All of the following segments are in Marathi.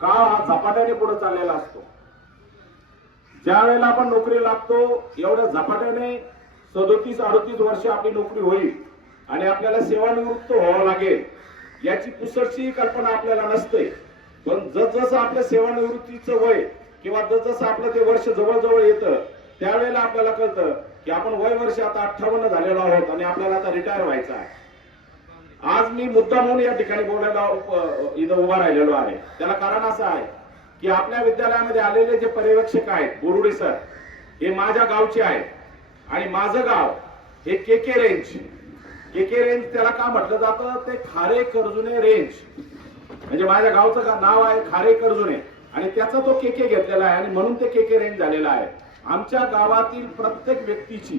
काळ हा झपाट्याने पुढे चाललेला असतो. ज्या वेळेला आपण नोकरी लागतो एवढ्या झपाट्याने 37-38 वर्ष आपली नोकरी होईल आणि आपल्याला सेवानिवृत्त व्हावं लागेल याची पुसटशी कल्पना आपल्याला नसते. पण जसजसं आपल्या सेवानिवृत्तीचं वय किंवा जसजसं आपलं ते वर्ष जवळ येतं त्यावेळेला आपल्याला कळतं की आपण वय वर्ष आता 58 झालेलो आहोत आणि आपल्याला आता रिटायर व्हायचं आहे. आज मी मुद्दा म्हणून या ठिकाणी बोलायला इथं उभा राहिलेलो आहे. त्याला कारण असं आहे की आपल्या विद्यालयामध्ये आलेले जे पर्यवेक्षक आहेत बोरुडे सर हे माझ्या गावचे आहेत आणि माझं गाव हे केके रेंज त्याला का म्हटलं जातं ते खारे कर्जुने रेंज म्हणजे माझ्या गावचं नाव आहे खारे कर्जुने आणि त्याचा तो केके घेतलेला आहे आणि म्हणून ते केके रेंज झालेला आहे. आमच्या गावातील प्रत्येक व्यक्तीची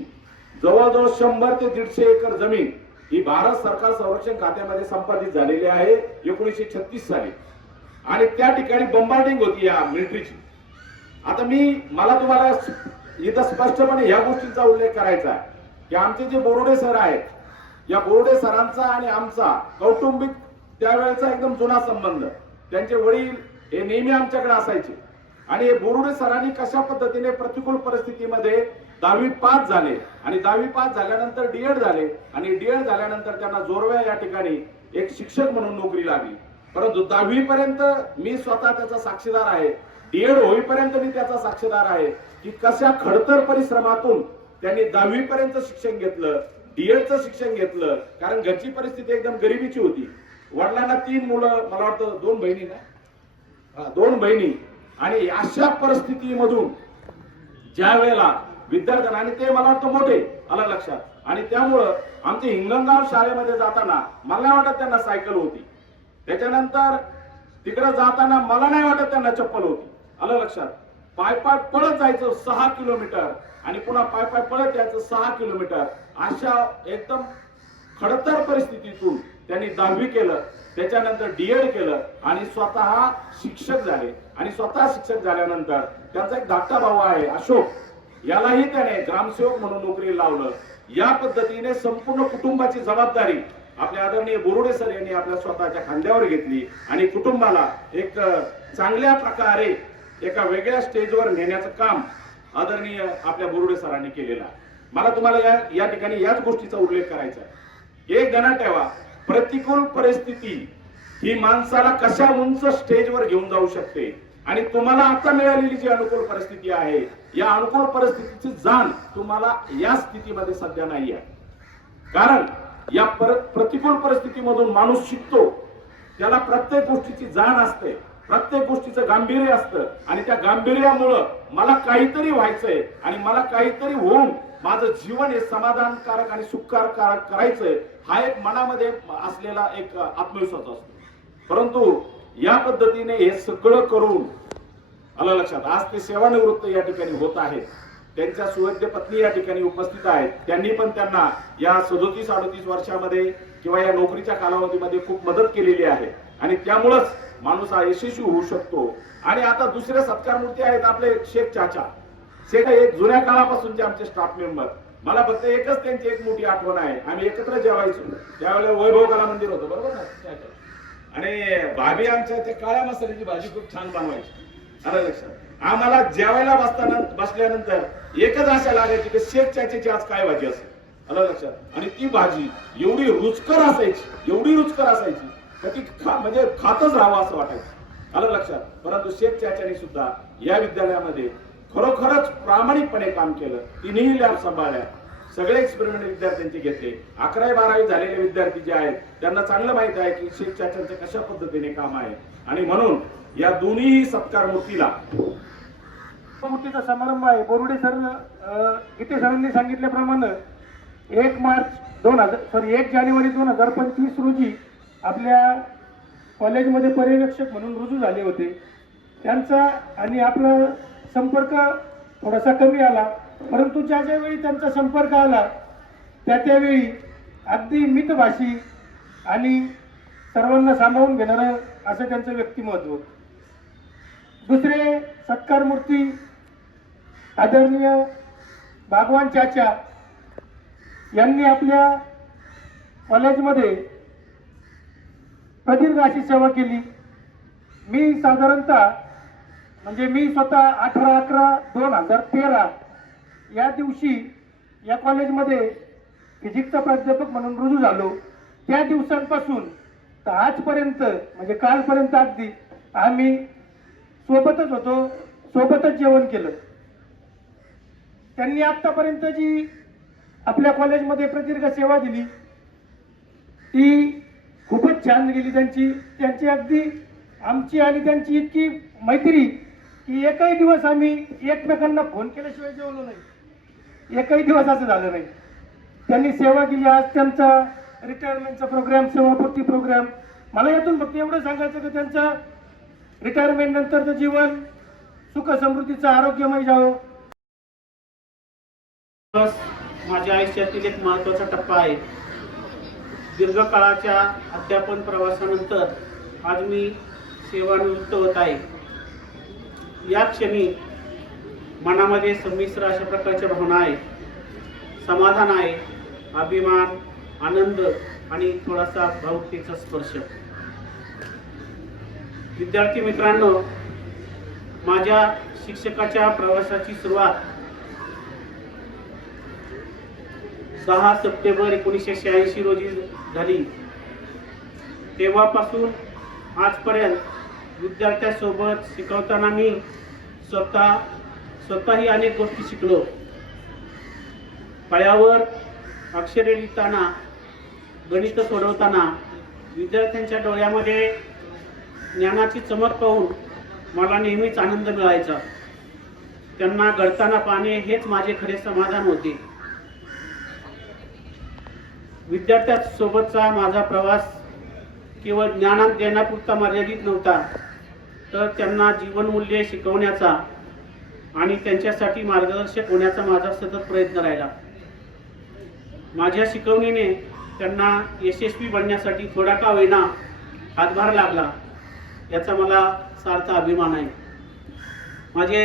जवळजवळ 100 ते 150 एकर जमीन ही भारत सरकार संरक्षण खात्यामध्ये संपादित झालेली आहे 1936 साली आणि त्या ठिकाणी बंबार्डिंग होती या मिलिटरीची. आता मला तुम्हाला इथं स्पष्टपणे या गोष्टींचा उल्लेख करायचा आहे की आमचे जे बोरुडे सर आहेत या बोरुडे सरांचा आणि आमचा कौटुंबिक त्यावेळेचा एकदम जुना संबंध. त्यांचे वडील हे नेहमी आमच्याकडे असायचे आणि हे बोरुडे सरांनी कशा पद्धतीने प्रतिकूल परिस्थितीमध्ये 10वी पास झाले आणि 10वी पास झाल्यानंतर डीएड झाले आणि डीएड झाल्यानंतर त्यांना जोरव्या या ठिकाणी एक शिक्षक म्हणून नोकरी लागली. परंतु 10वी पर्यंत मी स्वतः त्याचा साक्षीदार आहे, डीएड होईपर्यंत मी त्याचा साक्षीदार आहे की कशा खडतर परिश्रमातून त्यांनी 10वी पर्यंत शिक्षण घेतलं, डीएडचं शिक्षण घेतलं. कारण घरची परिस्थिती एकदम गरिबीची होती. वडिलांना 3 मुलं, मला वाटतं 2 बहिणी ना, 2 बहिणी आणि अशा परिस्थितीमधून ज्या वेळेला विद्यार्थ्यांना आणि ते मला वाटतं मोठे आलं लक्षात आणि त्यामुळं आमचे हिंगणगाव शाळेमध्ये जाताना मला नाही वाटत त्यांना सायकल होती. त्याच्यानंतर तिकडे जाताना मला नाही वाटत त्यांना चप्पल होती. आलं लक्षात. पाय पळत जायचं 6 किलोमीटर आणि पुन्हा पाय पळत यायचं 6 किलोमीटर. अशा एकदम खडतर परिस्थितीतून त्यांनी 10वी केलं, त्याच्यानंतर डीएड केलं आणि स्वतः शिक्षक झाले आणि स्वतः शिक्षक झाल्यानंतर त्यांचा एक धाकटा भाऊ आहे अशोक, यालाही त्याने ग्रामसेवक म्हणून नोकरी लावलं. या पद्धतीने संपूर्ण कुटुंबाची जबाबदारी आपल्या आदरणीय बोरुडे सर यांनी आपल्या स्वतःच्या खांद्यावर घेतली आणि कुटुंबाला एक चांगल्या प्रकारे एका वेगळ्या स्टेजवर नेण्याचं काम आदरणीय आपल्या बोरुडे सरांनी केलेलं आहे. मला तुम्हाला या ठिकाणी याच गोष्टीचा उल्लेख करायचा आहे. एक ध्यानात ठेवा, प्रतिकूल परिस्थिती ही माणसाला कशा उंच स्टेजवर घेऊन जाऊ शकते आणि तुम्हाला आता मिळालेली जी अनुकूल परिस्थिती आहे या अनुकूल परिस्थितीची जाण तुम्हाला या स्थितीमध्ये सध्या नाही आहे. कारण या प्रतिकूल परिस्थितीमधून माणूस शिकतो, त्याला प्रत्येक गोष्टीची जाण असते, प्रत्येक गोष्टीचं गांभीर्य असतं आणि त्या गांभीर्यामुळं मला काहीतरी व्हायचंय आणि मला काहीतरी होऊन माझं जीवन हे समाधानकारक आणि सुखकारक करायचंय हा एक मनामध्ये असलेला एक आत्मविश्वास असतो. परंतु या पद्धतीने हे सगळं करून आलं लक्षात आज ते सेवानिवृत्त या ठिकाणी होत आहेत. त्यांच्या सुवैद्य पत्नी या ठिकाणी उपस्थित आहेत. त्यांनी पण त्यांना या 37-38 वर्षामध्ये किंवा या नोकरीच्या कालावधीमध्ये खूप मदत केलेली आहे आणि त्यामुळेच माणूस हा यशस्वी होऊ शकतो. आणि आता दुसरे सत्कार मूर्ती आहेत आपले शेख चाचा. शेख एक जुन्या काळापासूनचे आमचे स्टाफ मेंबर. मला फक्त एकच त्यांची एक मोठी आठवण आहे, आम्ही एकत्र जेवायचो त्यावेळेला वैभव कला मंदिर होतं बरोबर ना आणि भाभी आमच्या त्या काळ्या मसाल्याची भाजी खूप छान बनवायची. आलं लक्षात. आम्हाला जेवायला बसल्यानंतर एकच आशा लागायची की शेख चाच्याची आज काय भाजी असेल. आलं लक्षात. आणि ती भाजी एवढी रुचकर असायची तर ती म्हणजे खातच राहावं असं वाटायचं. आलं लक्षात. परंतु शेख चाच्यानी सुद्धा या विद्यालयामध्ये खरोखरच प्रामाणिकपणे काम केलं. 3ही लॅब सांभाळल्या, सगळे एक्सपेरिमेंट विद्यार्थ्यांचे घेतले. 11वी-12वी झालेले विद्यार्थी जे आहेत त्यांना चांगलं माहित आहे की शेख चाच्यांचं कशा पद्धतीने काम आहे आणि म्हणून या दोन्ही सत्कार मूर्तीला समारंभ आहे. बोरुडे सर गीते सरांनी सांगितल्याप्रमाणे 1 जानेवारी 2025 रोजी आपल्या कॉलेजमध्ये पर्यवेक्षक म्हणून रुजू झाले होते. त्यांचा आणि आपला संपर्क थोडासा कमी आला, परंतु ज्यावेळी त्यांचा संपर्क आला त्यावेळी अगदी मितभाषी आणि सर्वांना सामावून घेणारं असं त्यांचं व्यक्तिमत्व. दुसरे सत्कार मूर्ती आदरणीय भगवान चाचा यांनी आपल्या कॉलेजमध्ये प्रदीर्घ अशी सेवा केली. मी साधारणतः म्हणजे मी स्वतः 18/11/2013 या दिवशी या कॉलेजमध्ये फिजिक्सचा प्राध्यापक म्हणून रुजू झालो. त्या दिवसांपासून तर आजपर्यंत म्हणजे कालपर्यंत अगदी आम्ही सोबतच होतो, सोबतच जेवण केलं. त्यांनी आतापर्यंत जी आपल्या कॉलेजमध्ये प्रदीर्घ सेवा दिली ती खूपच छान गेली. त्यांची अगदी आमची आणि त्यांची इतकी मैत्री की एकही दिवस आम्ही एकमेकांना फोन केल्याशिवाय जेवलो नाही, एकही दिवस असं झालं नाही. त्यांनी सेवा केली. आज त्यांचा रिटायरमेंटचा प्रोग्राम, सेवापूर्ती प्रोग्राम. मला यातून फक्त एवढं सांगायचं की त्यांचं रिटायरमेंट नंतरचं जीवन सुख समृद्धीचं आरोग्यमय जावं. माझ्या आयुष्यातील एक महत्त्वाचा टप्पा आहे. दीर्घकाळाच्या अध्यापन प्रवासानंतर आज मी सेवानिवृत्त होत आहे. या क्षणी मनामध्ये संमिश्र अशा प्रकारच्या भावना आहे. समाधान आहे, अभिमान, आनंद आणि थोडासा भावुकतेचा स्पर्श. विद्यार्थी मित्रांनो, माझ्या शिक्षकाच्या प्रवासाची सुरुवात 6 सप्टेंबर 1986 रोजी झाली. तेव्हापासून आजपर्यंत विद्यार्थ्यांसोबत शिकवताना मी स्वतःही अनेक गोष्टी शिकलो. फळ्यावर अक्षरे लिहिताना, गणित सोडवताना विद्यार्थ्यांच्या डोळ्यामध्ये ज्ञानाची चमक पाहून मला नेहमीच आनंद मिळायचा. त्यांना घडताना पाहणे हेच माझे खरे समाधान होते. विद्यार्थ्यांसोबतचा माझा प्रवास केवळ ज्ञान देण्यापुरता मर्यादित नव्हता, तर त्यांना जीवनमूल्ये शिकवण्याचा आणि त्यांच्यासाठी मार्गदर्शक होण्याचा माझा सतत प्रयत्न राहिला. माझ्या शिकवणीने त्यांना यशस्वी बनण्यासाठी थोडा का होईना हातभार लागला, याचा मला सार्थ अभिमान आहे. माझे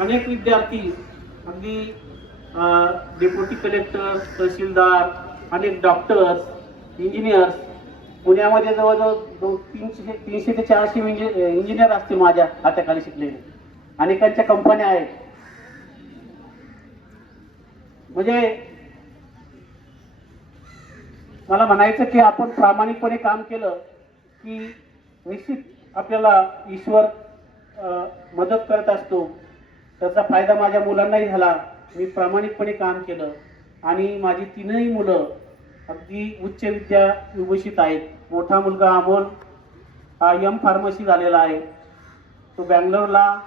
अनेक विद्यार्थी अगदी डेप्युटी कलेक्टर, तहसीलदार, अनेक डॉक्टर्स, इंजिनियर्स, पुण्यामध्ये जवळजवळ 300 ते 400 इंजिनियर असतील माझ्या हाताखाली शिकलेले. अनेकांच्या कंपन्या आहेत. म्हणजे मला म्हणायचं की आपण प्रामाणिकपणे काम केलं की निश्चित आपल्याला ईश्वर मदत करत असतो. त्याचा फायदा माझ्या मुलांनाही झाला. मी प्रामाणिकपणे काम केलं आणि माझी 3ही मुलं अगदी उच्च विद्या विभूषित आहेत. मोठा मुलगा अमोल हा एम फार्मसी झालेला आहे. तो बँगलोरला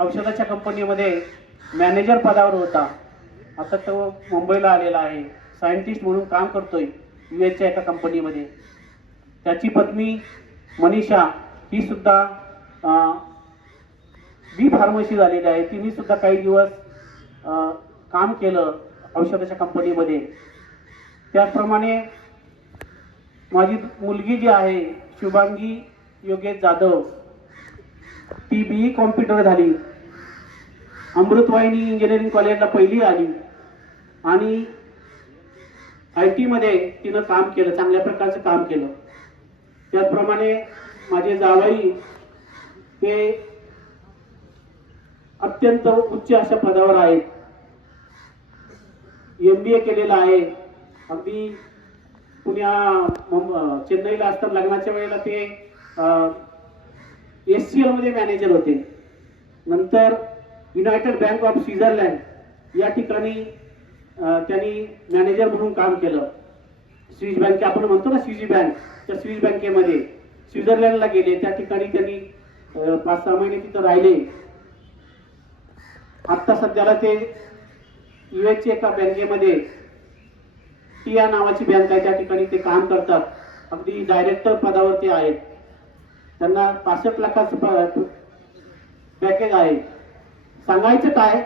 औषधाच्या कंपनीमध्ये मॅनेजर पदावर होता. आता तो मुंबईला आलेला आहे. सायंटिस्ट म्हणून काम करतोय US एका कंपनीमध्ये. त्याची पत्नी मनीषा ही सुद्धा बी फार्मसी झालेली आहे. तिने सुद्धा काही दिवस काम केलं औषधाच्या कंपनीमध्ये. त्याचप्रमाणे माझी मुलगी जी आहे शुभांगी योगेश जाधव, ती BE कॉम्प्युटर झाली. अमृतवाहिनी इंजिनिअरिंग कॉलेजला पहिली आली आणि IT मध्ये तिनं काम केलं, चांगल्या प्रकारचं काम केलं. त्याचप्रमाणे माझे जावई ते अत्यंत उच्च अशा पदावर आहेत. MBA केलेला आहे. अगदी चेन्नईला असताना लग्नाच्या वेळेला ते SCL मध्ये मॅनेजर होते. नंतर युनायटेड बँक ऑफ स्वित्झर्लंड या ठिकाणी त्यांनी मॅनेजर म्हणून काम केलं. स्विस बँक आपण म्हणतो ना, स्विस बँक, त्या स्विस बँकेमध्ये स्वित्झर्लंडला गेले. त्या ठिकाणी त्यांनी 5-6 महिने तिथं राहिले. आत्ता सध्याला ते US एका बँकेमध्ये, टिया नावाची बँक आहे, त्या ठिकाणी ते काम करतात. अगदी डायरेक्टर पदावरती आहेत. त्यांना 65 लाखाचं पॅकेज आहे. सांगायचं काय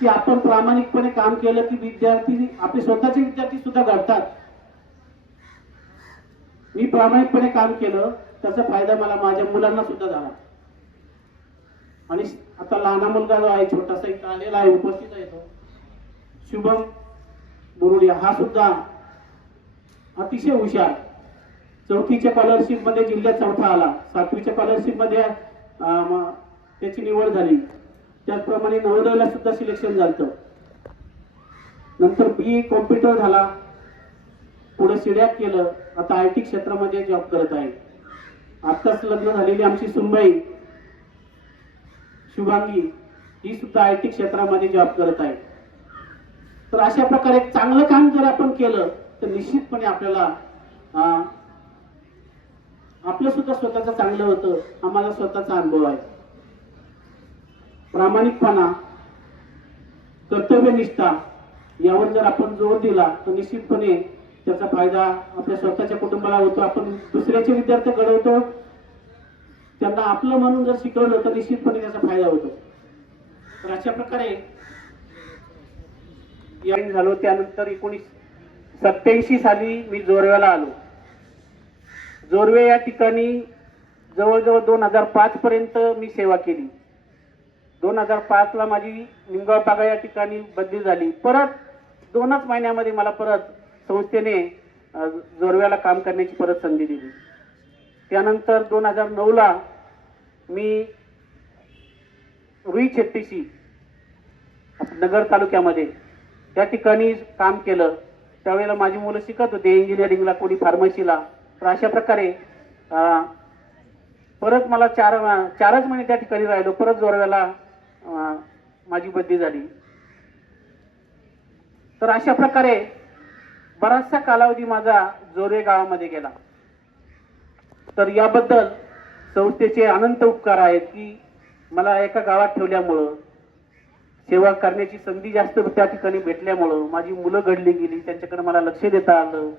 की आपण प्रामाणिकपणे काम केलं की विद्यार्थी, आपले स्वतःचे विद्यार्थी सुद्धा घडतात. मी प्रामाणिकपणे काम केलं, त्याचा फायदा मला माझ्या मुलांना सुद्धा झाला. आणि आता लहान मुलगा जो आहे, छोटासा एक आलेला आहे, उपस्थित आहे, तो शुभम बुरुडिया, हा सुद्धा अतिशय हुशार, 4थीच्या स्कॉलरशिप मध्ये जिल्ह्यात चौथा आला. 7वीच्या स्कॉलरशिप मध्ये त्याची निवड झाली. त्याचप्रमाणे नवोदयला सुद्धा सिलेक्शन झालं. नंतर BE कॉम्प्युटर झाला, पुढे सिडॅक केलं, आता IT क्षेत्रामध्ये जॉब करत आहे. आत्ताच लग्न झालेली आमची सुनबाई शुभांगी ही सुद्धा IT क्षेत्रामध्ये जॉब करत आहे. तर अशा प्रकारे एक चांगलं काम जर आपण केलं तर निश्चितपणे आपल्याला आपलं सुद्धा स्वतःचं चांगलं होतं. आम्हाला स्वतःचा अनुभव आहे. प्रामाणिकपणा, कर्तव्यनिष्ठा यावर जर आपण जोर दिला तर निश्चितपणे त्याचा फायदा आपल्या स्वतःच्या कुटुंबाला होतो. आपण दुसऱ्याचे विद्यार्थी घडवतो, त्यांना आपलं म्हणून जर शिकवलं तर निश्चितपणे त्याचा फायदा होतो. तर अशा प्रकारे झालो. त्यानंतर 1987 साली मी जोरव्याला आलो. जोरवे या ठिकाणी जवळजवळ 2005 पर्यंत मी सेवा केली. 2005 ला माझी निमगाव पागा या ठिकाणी बदली झाली. परत 2च महिन्यामध्ये मला परत संस्थेने जोरव्याला काम करण्याची परत संधी दिली. त्यानंतर 2009 ला मी रुई छत्तीशी नगर तालुक्यामध्ये त्या ठिकाणी काम केलं. त्यावेळेला माझी मुलं शिकत होते इंजिनिअरिंगला, कोणी फार्मसीला. तर अशा प्रकारे परत मला 4च महिने त्या ठिकाणी राहिलो. परत जोरव्याला माझी बदली झाली. तर अशा प्रकारे बराचसा कालावधी माझा जोरवे गावामध्ये गेला. तर याबद्दल संस्थेचे अनंत उपकार आहेत की मला एका गावात ठेवल्यामुळं, सेवा करण्याची संधी जास्त त्या ठिकाणी भेटल्यामुळं माझी मुलं घडली गेली, त्यांच्याकडे मला लक्ष देता आलं.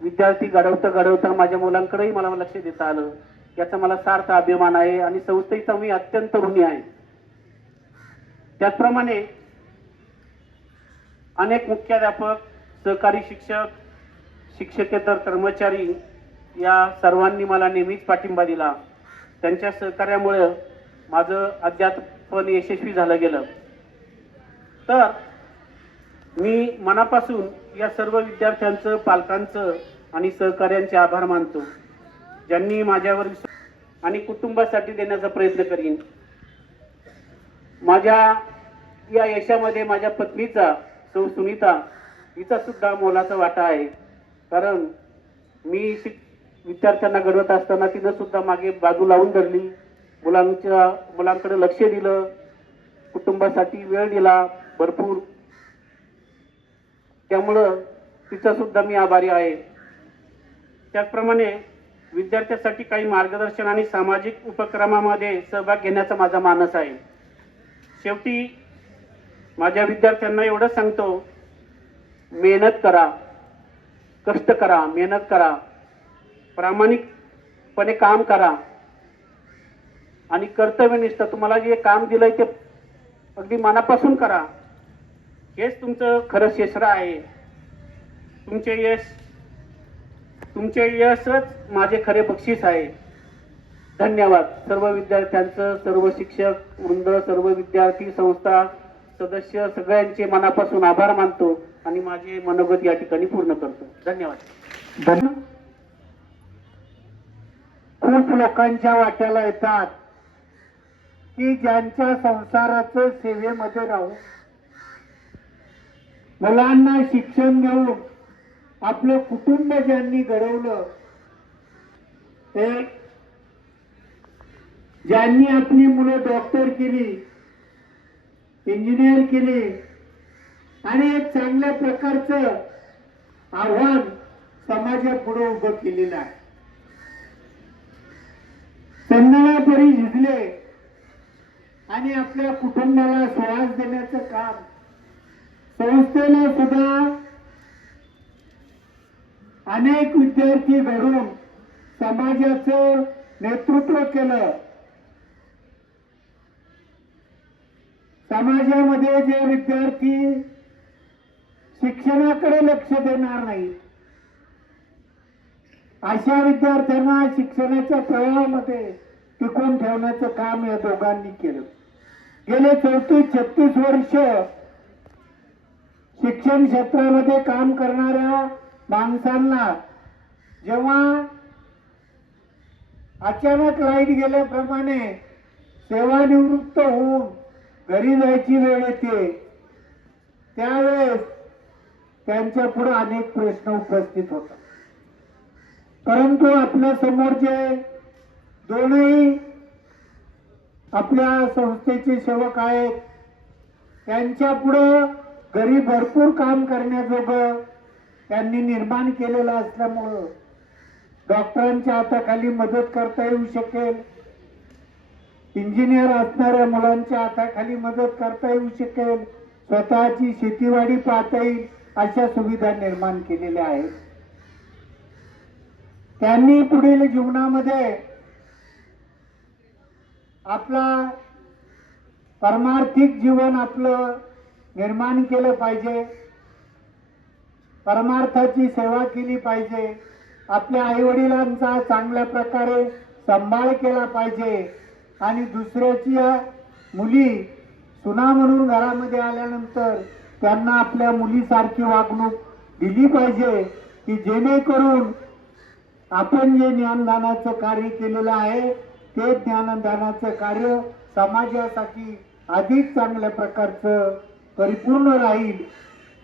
विद्यार्थी घडवता माझ्या मुलांकडेही मला लक्ष देता आलं. याचा मला सार्थ अभिमान आहे आणि संस्थेचा मी अत्यंत ऋणी आहे. त्याचप्रमाणे अनेक मुख्याध्यापक, सहकारी शिक्षक, शिक्षकेतर कर्मचारी या सर्वांनी मला नेहमीच पाठिंबा दिला. त्यांच्या सहकार्यामुळे माझं अध्यापन यशस्वी झालं गेलं. तर मी मनापासून या सर्व विद्यार्थ्यांचं, पालकांचं आणि सहकार्यांचे आभार मानतो, ज्यांनी माझ्यावर आणि कुटुंबासाठी देण्याचा प्रयत्न करीन. माझ्या या यशामध्ये माझ्या पत्नीचा, सौ सुनीता हिचा सुद्धा मोलाचा वाटा आहे. कारण मी विद्यार्थ्यांना घडवत असताना तिनं सुद्धा मागे बाजू लावून धरली, मुलांकडे लक्ष दिलं, कुटुंबासाठी वेळ दिला भरपूर. त्यामुळं तिचा सुद्धा मी आभारी आहे. त्याचप्रमाणे विद्यार्थ्यांसाठी काही मार्गदर्शन आणि सामाजिक उपक्रमामध्ये सहभाग घेण्याचा माझा मानस आहे. शेवटी माझ्या विद्यार्थ्यांना एवढंच सांगतो, मेहनत करा, कष्ट करा, मेहनत करा, प्रामाणिकपणे काम करा आणि कर्तव्यनिष्ठ तुम्हाला जे काम दिलंय ते अगदी मनापासून करा. हेच तुमचं खरं क्षेत्र आहे. तुमचे यशच माझे खरे बक्षीस आहे. धन्यवाद. सर्व विद्यार्थ्यांचं, सर्व शिक्षक वृंद, सर्व विद्यार्थी, संस्था सदस्य सगळ्यांचे मनापासून आभार मानतो आणि माझे मनोगत या ठिकाणी पूर्ण करतो. धन्यवाद. खूप लोकांच्या वाट्याला येतात की ज्यांच्या संसाराचं सेवेमध्ये राहून मुलांना शिक्षण देऊन आपलं कुटुंब ज्यांनी घडवलं, ते ज्यांनी आपली मुलं डॉक्टर केली, इंजिनियर केली आणि एक चांगल्या प्रकारचं आव्हान समाजापुढे उभं केलेलं आहे. संध्याकाळी झिजले आणि आपल्या कुटुंबाला श्वास देण्याचं काम, संस्थेला सुद्धा अनेक विद्यार्थी घडून समाजाचं नेतृत्व केलं. समाजामध्ये जे विद्यार्थी शिक्षणाकडे लक्ष देणार नाही, अशा विद्यार्थ्यांना शिक्षणाच्या प्रवाहामध्ये टिकून ठेवण्याचं काम या दोघांनी केलं. गेले 34-36 वर्ष शिक्षण क्षेत्रामध्ये काम करणाऱ्या माणसांना जेव्हा अचानक लाईट गेल्याप्रमाणे सेवानिवृत्त होऊन घरी जायची वेळ येते, त्यावेळेस त्यांच्या पुढे अनेक प्रश्न उपस्थित होतात. परंतु आपल्या समोर जे दोनही आपल्या संस्थेचे सेवक आहेत, त्यांच्या पुढं घरी भरपूर काम करण्याजोगं त्यांनी निर्माण केलेलं असल्यामुळं डॉक्टरांच्या हाताखाली मदत करता येऊ शकेल, इंजिनियर असणाऱ्या मुलांच्या हाताखाली मदत करता येऊ शकेल, स्वतःची शेतीवाडी पाहता येईल अशा सुविधा निर्माण केलेल्या आहेत. त्यांनी पुढील जीवनामध्ये आपला परमार्थिक जीवन आपलं निर्माण केलं पाहिजे, परमार्थाची सेवा केली पाहिजे, आपल्या आईवडिलांचा चांगल्या प्रकारे सांभाळ केला पाहिजे आणि दुसऱ्याच्या मुली सुना म्हणून घरामध्ये आल्यानंतर त्यांना आपल्या मुलीसारखी वागणूक दिली पाहिजे, की जेणेकरून आपण जे ज्ञानदानाचं कार्य केलेलं आहे ते ज्ञानदानाचं कार्य समाजासाठी अधिक चांगल्या प्रकारचं परिपूर्ण राहील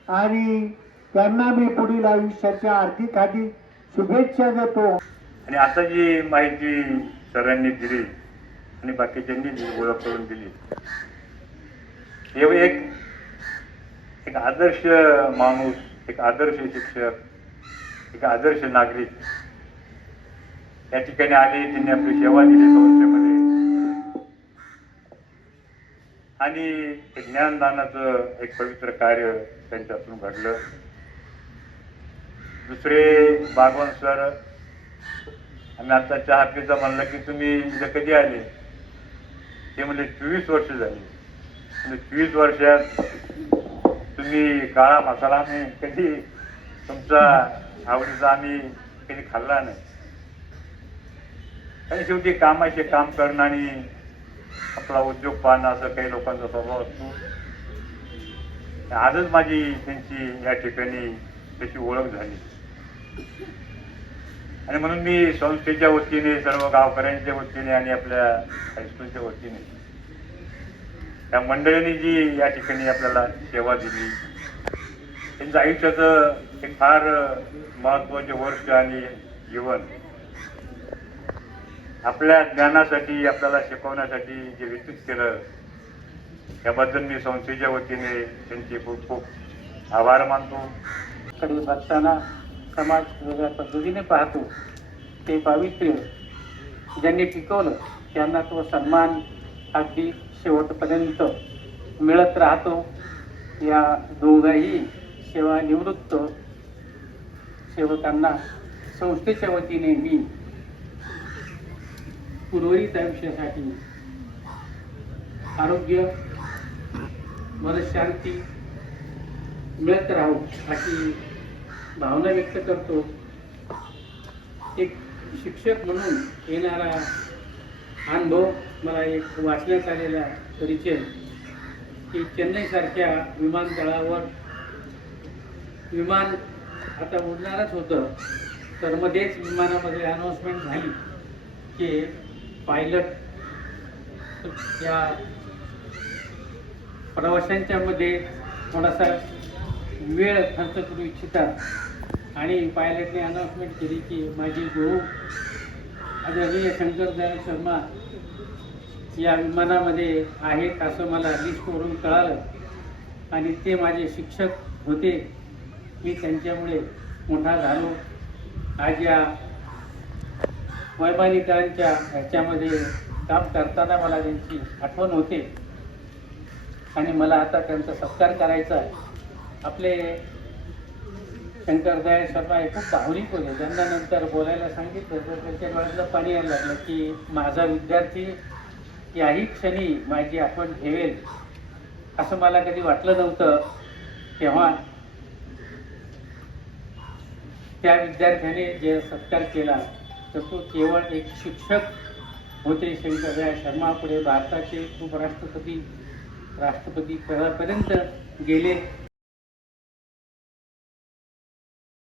आणि त्यांना मी पुढील आयुष्याच्या हार्दिक शुभेच्छा देतो. आणि आता जी माहिती सरांनी दिली आणि बाकीच्यांनी जी ओळख करून दिली, हे एक आदर्श माणूस, एक आदर्श शिक्षक, एक आदर्श नागरिक या ठिकाणी आले, त्यांनी आपली सेवा दिली संस्थेमध्ये आणि एक ज्ञानदानाचं एक पवित्र कार्य त्यांच्यातून घडलं. दुसरे बागवान सर, आम्ही आता चहा पिता म्हणलं की तुम्ही इथं कधी आले, ते म्हणजे 24 वर्ष झाली. म्हणजे 24 वर्षात तुम्ही काळा मसाला आम्ही कधी तुमचा आवडीचा आम्ही कधी खाल्ला नाही. आणि शेवटी कामाचे काम करणं आणि आपला उद्योग पाहणं असं काही लोकांचा स्वभाव असतो. आजच माझी त्यांची या ठिकाणी त्याची ओळख झाली आणि म्हणून मी संस्थेच्या वतीने, सर्व गावकऱ्यांच्या वतीने आणि आपल्या हायस्कूलच्या वतीने त्या मंडळींनी जी या ठिकाणी आपल्याला सेवा दिली, त्यांचं आयुष्याचं एक फार महत्वाचे वर्ष आणि जीवन आपल्या ज्ञानासाठी, आपल्याला शिकवण्यासाठी जे व्यतीत केलं, याबद्दल मी संस्थेच्या वतीने त्यांचे खूप खूप आभार मानतो. कडे बघताना समाज वेगळ्या पद्धतीने पाहतो, ते पावित्र्य ज्यांनी टिकवलं त्यांना तो सन्मान अगदी शेवटपर्यंत मिळत राहतो. या दोघाही सेवानिवृत्त सेवकांना संस्थेच्या वतीने मी उर्वरित आयुष्यासाठी आरोग्य, मनशांती मिळत राहू अशी भावना व्यक्त करतो. एक शिक्षक म्हणून येणारा अनुभव मला एक वाचण्यात आलेला परिचय, की चेन्नईसारख्या विमानतळावर विमान आता उडणारच होतं, तर मध्येच विमानामध्ये अनाऊन्समेंट झाली की पायलट या प्रवाशांच्या मध्ये थोडासा वेळ खर्च करू इच्छितात आणि पायलटने अनाऊन्समेंट केली की माझी गुरु आदरणीय शंकर दयाळ शर्मा या विमानामध्ये आहेत असं मला लिस्टवरून कळालं आणि ते माझे शिक्षक होते. मी त्यांच्यामुळे मोठा झालो. आज या वैमानिकांच्या ह्याच्यामध्ये काम करताना मला त्यांची आठवण होते आणि मला आता त्यांचा सत्कार करायचा आहे. आपले शंकर दयाळ शर्मा हे खूप भावनिक होते. त्यांना नंतर बोलायला सांगितलं तर त्यांच्या डोळ्यातलं पाणी यायला लागलं की माझा विद्यार्थी याही क्षणी माझी आठवण ठेवेल असं मला कधी वाटलं नव्हतं. तेव्हा त्या विद्यार्थ्याने जे सत्कार केला तर तो केवळ एक शिक्षक होते. शंकर दयाळ शर्मा पुढे भारताचे उपराष्ट्रपती, राष्ट्रपती पदापर्यंत गेले.